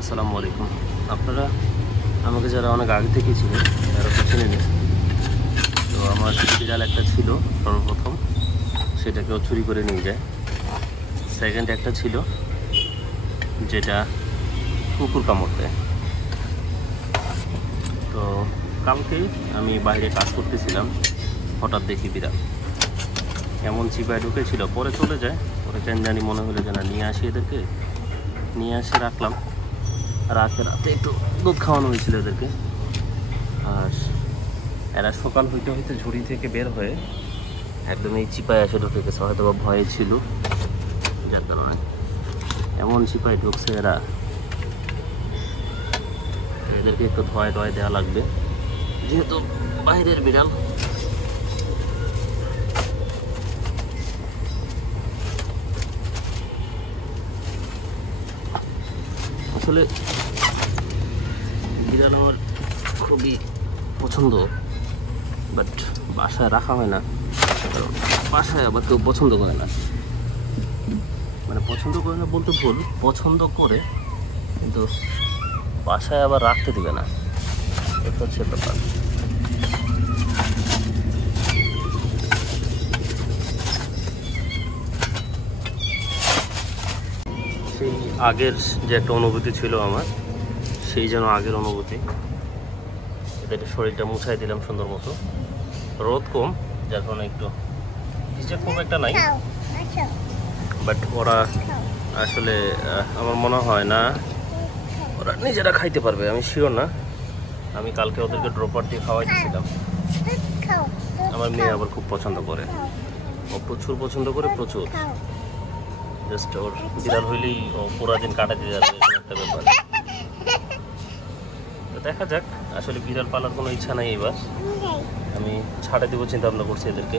আসসালামু আলাইকুম। আপনারা আমাকে যারা অনেক আগে থেকে ছিলেন তারা তো চিনে নেন। তো আমার বিড়াল একটা ছিল সর্বপ্রথম, সেটাকেও চুরি করে নিয়ে যায়। সেকেন্ড একটা ছিল যেটা কুকুর কামড় দেয়। তো কালকে আমি বাইরে কাজ করতেছিলাম, হঠাৎ দেখি বিড়াল এমন চিপায় ঢুকেছিল, পরে চলে যায়। পরে কেন জানি মনে হলো যে না, নিয়ে আসি এদেরকে, নিয়ে আসে রাখলাম। রাতে একটু দুধ খাওয়ানো হয়েছিল এদেরকে। আর এরা সকাল হইতে হইতে ঝুড়ি থেকে বের হয়ে একদম এই চিপায় এসে ঢুকে গেছে, হয়তো বা ভয়ে ছিল, যার কারণে এমন চিপায় ঢুকছে এরা। এদেরকে একটু ধোয় দেওয়া লাগবে, যেহেতু বাইরের বিড়াল। আসলে বিড়াল আমার খুবই পছন্দ, বাট বাসায় রাখা হয় না, কারণ বাসায় আবার কেউ পছন্দ করে না। মানে পছন্দ করে না বলতে ভুল, পছন্দ করে কিন্তু বাসায় আবার রাখতে দিবে না, এটা হচ্ছে ব্যাপার। সেই আগের যে একটা অনুভূতি ছিল আমার, সেই যেন আগের অনুভূতি। এদের শরীরটা মুছাই দিলাম সুন্দর মতো। রোদ কম, যার কারণে একটু ভিজে খুব একটা নাই, বাট ওরা আসলে আমার মনে হয় না ওরা নিজেরা খাইতে পারবে, আমি শিওর না। আমি কালকে ওদেরকে ড্রপার দিয়ে খাওয়াইছিলাম। আমার মেয়ে আবার খুব পছন্দ করে, ও প্রচুর পছন্দ করে, প্রচুর। জাস্ট ওর বিড়াল হইলেই ও পুরা দিন কাটাতে যাবে, এরকম একটা ব্যাপার। তো দেখা যাক, আসলে বিড়াল পালার কোনো ইচ্ছা নাই এবার। আমি ছাড়ে দেবো চিন্তা ভাবনা করছি এদেরকে।